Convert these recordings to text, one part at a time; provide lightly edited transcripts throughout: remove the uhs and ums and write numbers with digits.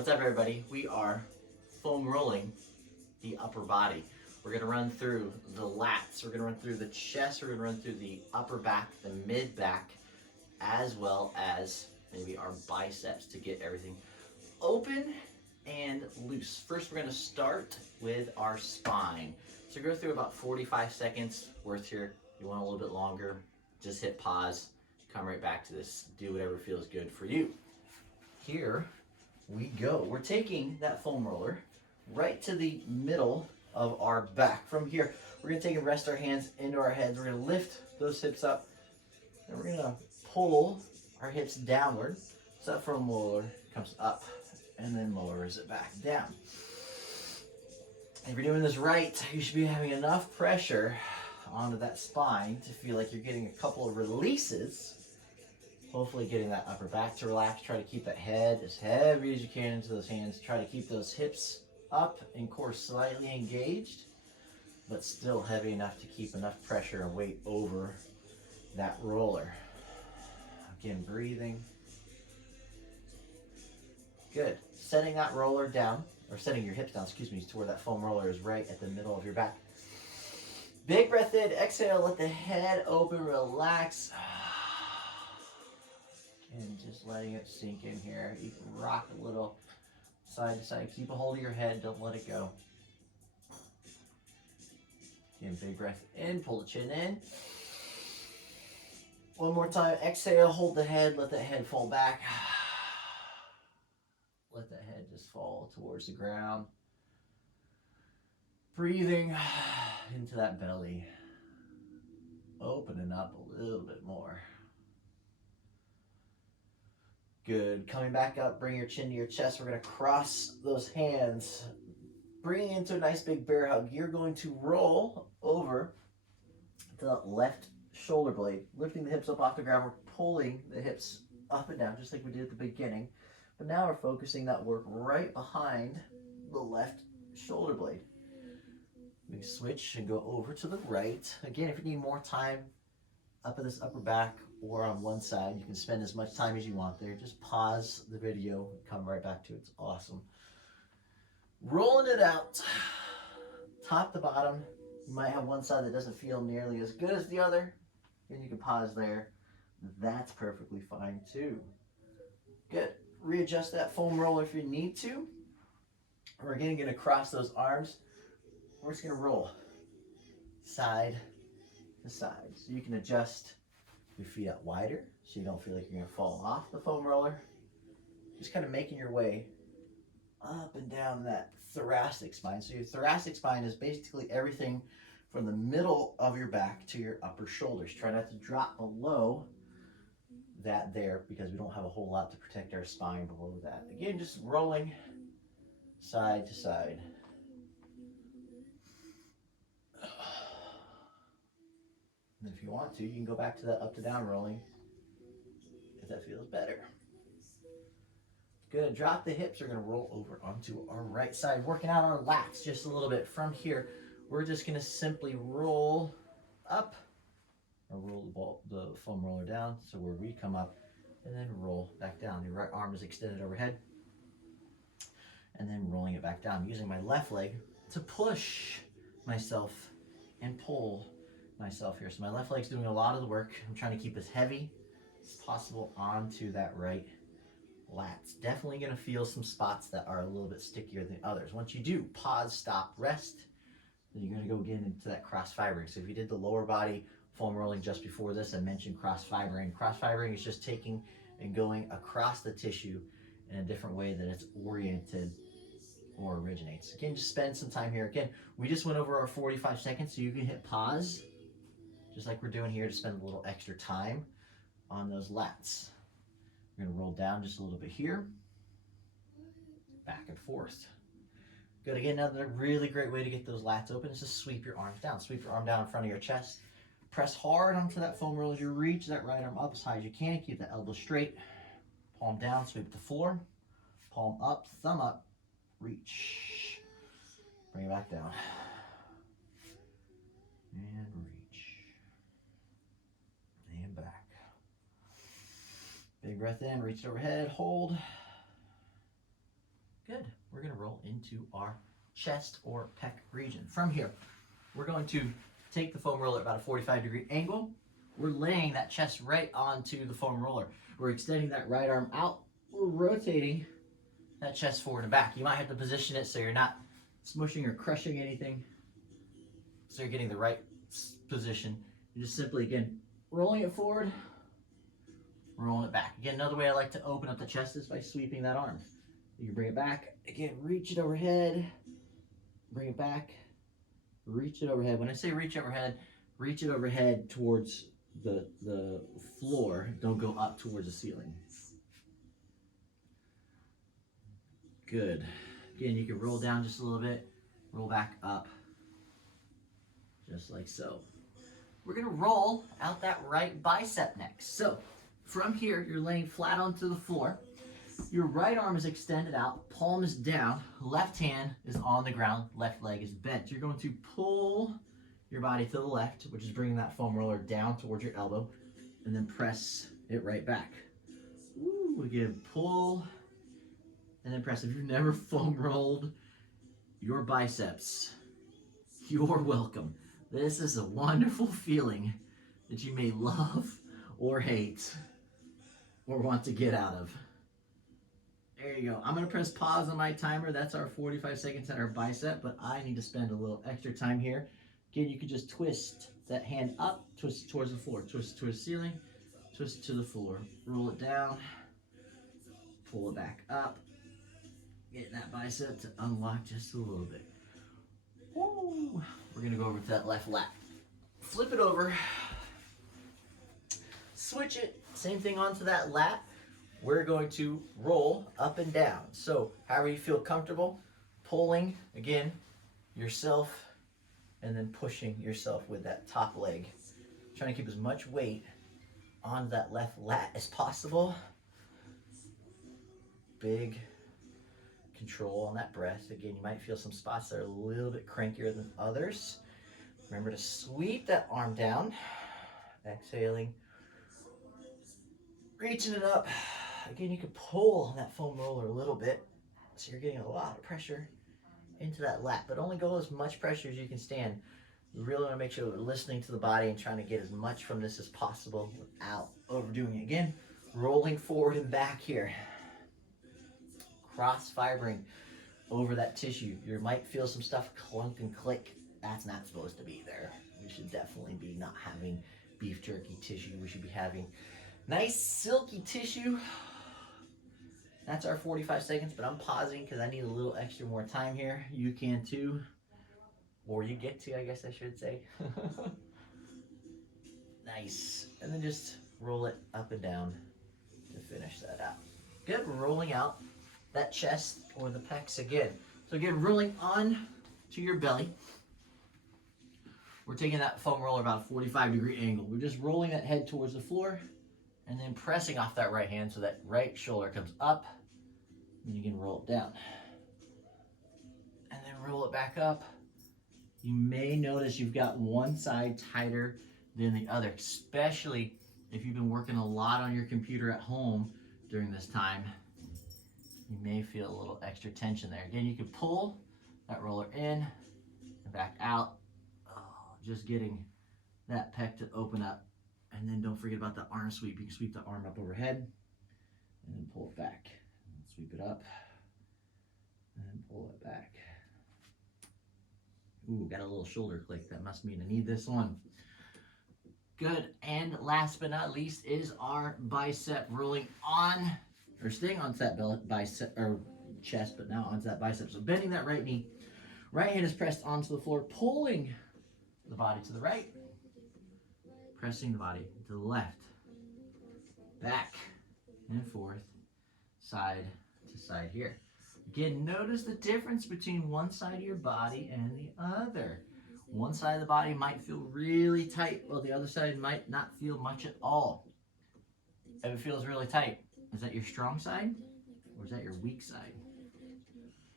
What's up, everybody? We are foam rolling the upper body. We're gonna run through the lats, we're gonna run through the chest, we're gonna run through the upper back, the mid back, as well as maybe our biceps to get everything open and loose. First, we're gonna start with our spine. So go through about 45 seconds worth here. You want a little bit longer, just hit pause, come right back to this. Do whatever feels good for you. Here we go. We're taking that foam roller right to the middle of our back. From here, we're gonna take and rest our hands into our heads. We're gonna lift those hips up, and we're gonna pull our hips downward. So that foam roller comes up and then lowers it back down. If you're doing this right, you should be having enough pressure onto that spine to feel like you're getting a couple of releases. Hopefully getting that upper back to relax. Try to keep that head as heavy as you can into those hands. Try to keep those hips up and core slightly engaged, but still heavy enough to keep enough pressure and weight over that roller. Again, breathing. Good. Setting that roller down, or setting your hips down, excuse me, to where that foam roller is right at the middle of your back. Big breath in, exhale, let the head open, relax. And just letting it sink in here. You can rock a little side to side. Keep a hold of your head, don't let it go. Again, big breath in, pull the chin in. One more time, exhale, hold the head, let that head fall back. Let that head just fall towards the ground. Breathing into that belly. Opening up a little bit more. Good. Coming back up, bring your chin to your chest. We're going to cross those hands. Bring into a nice big bear hug. You're going to roll over to the left shoulder blade, lifting the hips up off the ground. We're pulling the hips up and down, just like we did at the beginning. But now we're focusing that work right behind the left shoulder blade. We switch and go over to the right. Again, if you need more time up in this upper back or on one side, you can spend as much time as you want there. Just pause the video and come right back to it. It's awesome. Rolling it out, top to bottom. You might have one side that doesn't feel nearly as good as the other, and you can pause there. That's perfectly fine too. Good. Readjust that foam roller if you need to. We're again going to cross those arms. We're just going to roll side to side. So you can adjust your feet out wider so you don't feel like you're going to fall off the foam roller. Just kind of making your way up and down that thoracic spine. So your thoracic spine is basically everything from the middle of your back to your upper shoulders. Try not to drop below that there because we don't have a whole lot to protect our spine below that. Again, just rolling side to side. And if you want to, you can go back to that up to down rolling if that feels better. Good. Drop the hips. We're going to roll over onto our right side. Working out our lats just a little bit. From here, we're just going to simply roll up or roll the foam roller down. So where we come up and then roll back down. Your right arm is extended overhead. And then rolling it back down. Using my left leg to push myself and pull myself here. So my left leg's doing a lot of the work. I'm trying to keep as heavy as possible onto that right lats. Definitely going to feel some spots that are a little bit stickier than others. Once you do, pause, stop, rest. Then you're going to go again into that cross fibering. So if you did the lower body foam rolling just before this, I mentioned cross fibering. Cross fibering is just taking and going across the tissue in a different way that it's oriented or originates. Again, just spend some time here. Again, we just went over our 45 seconds, so you can hit pause, just like we're doing here, to spend a little extra time on those lats. We're going to roll down just a little bit here, back and forth. Good. Again, another really great way to get those lats open is to sweep your arms down. Sweep your arm down in front of your chest. Press hard onto that foam roller as you reach that right arm up as high as you can. Keep the elbow straight. Palm down, sweep the floor. Palm up, thumb up, reach. Bring it back down. And reach. And back. Big breath in, reach it overhead, hold. we're going to roll into our chest or pec region. From here, we're going to take the foam roller at about a 45-degree angle. We're laying that chest right onto the foam roller. We're extending that right arm out. We're rotating that chest forward and back. You might have to position it so you're not smushing or crushing anything, so you're getting the right position. You just simply, again, rolling it forward, rolling it back. Again, another way I like to open up the chest is by sweeping that arm. You can bring it back. Again, reach it overhead, bring it back, reach it overhead. When I say reach it overhead towards the floor. Don't go up towards the ceiling. Good. Again, you can roll down just a little bit, roll back up, just like so. We're gonna roll out that right bicep next. So from here, you're laying flat onto the floor. Your right arm is extended out, palm is down, left hand is on the ground, left leg is bent. You're going to pull your body to the left, which is bringing that foam roller down towards your elbow, and then press it right back. Ooh, again, pull, and then press. If you've never foam rolled your biceps, you're welcome. This is a wonderful feeling that you may love or hate or want to get out of. There you go. I'm going to press pause on my timer. That's our 45 seconds at our bicep, but I need to spend a little extra time here. Again, you can just twist that hand up, twist it towards the floor, twist it towards the ceiling, twist it to the floor, roll it down, pull it back up, getting that bicep to unlock just a little bit. Woo. We're going to go over to that left lat. Flip it over, switch it, same thing onto that lat. We're going to roll up and down. So however you feel comfortable, pulling, again, yourself, and then pushing yourself with that top leg. Trying to keep as much weight on that left lat as possible. Big control on that breath. Again, you might feel some spots that are a little bit crankier than others. Remember to sweep that arm down. Exhaling. Reaching it up. Again, you can pull on that foam roller a little bit, so you're getting a lot of pressure into that lat, but only go as much pressure as you can stand. You really want to make sure we're listening to the body and trying to get as much from this as possible without overdoing it. Again, rolling forward and back here. Cross fibering over that tissue. You might feel some stuff clunk and click. That's not supposed to be there. We should definitely be not having beef jerky tissue. We should be having nice silky tissue. That's our 45 seconds, but I'm pausing because I need a little extra more time here. You can too, or you get to, I guess I should say. Nice. And then just roll it up and down to finish that out. Good. Rolling out that chest or the pecs again. So again, rolling on to your belly. We're taking that foam roller about a 45-degree angle. We're just rolling that head towards the floor and then pressing off that right hand so that right shoulder comes up. And you can roll it down. And then roll it back up. You may notice you've got one side tighter than the other, especially if you've been working a lot on your computer at home during this time. You may feel a little extra tension there. Again, you can pull that roller in and back out. Oh, just getting that pec to open up. And then don't forget about the arm sweep. You can sweep the arm up overhead and then pull it back. Sweep it up and then pull it back. Ooh, got a little shoulder click. That must mean I need this one. Good. And last but not least is our bicep, rolling on or staying onto that bicep or chest, but now onto that bicep. So bending that right knee. Right hand is pressed onto the floor, pulling the body to the right, pressing the body to the left, back and forth, side to side here. Again, notice the difference between one side of your body and the other. One side of the body might feel really tight, while the other side might not feel much at all. If it feels really tight, is that your strong side or is that your weak side?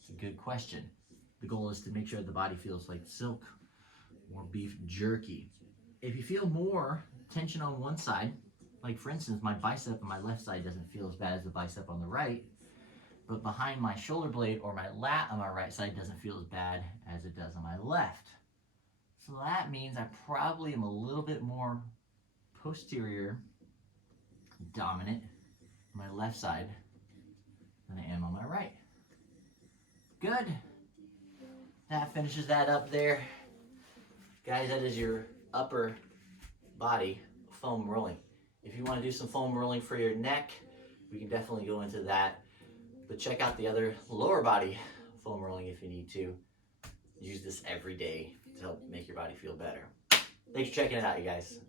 It's a good question. The goal is to make sure the body feels like silk or beef jerky. If you feel more tension on one side, like for instance, my bicep on my left side doesn't feel as bad as the bicep on the right, but behind my shoulder blade or my lat on my right side doesn't feel as bad as it does on my left. So that means I probably am a little bit more posterior dominant on my left side than I am on my right. Good. That finishes that up there. Guys, that is your upper body foam rolling. If you want to do some foam rolling for your neck, we can definitely go into that. But check out the other lower body foam rolling if you need to. Use this every day to help make your body feel better. Thanks for checking it out, you guys.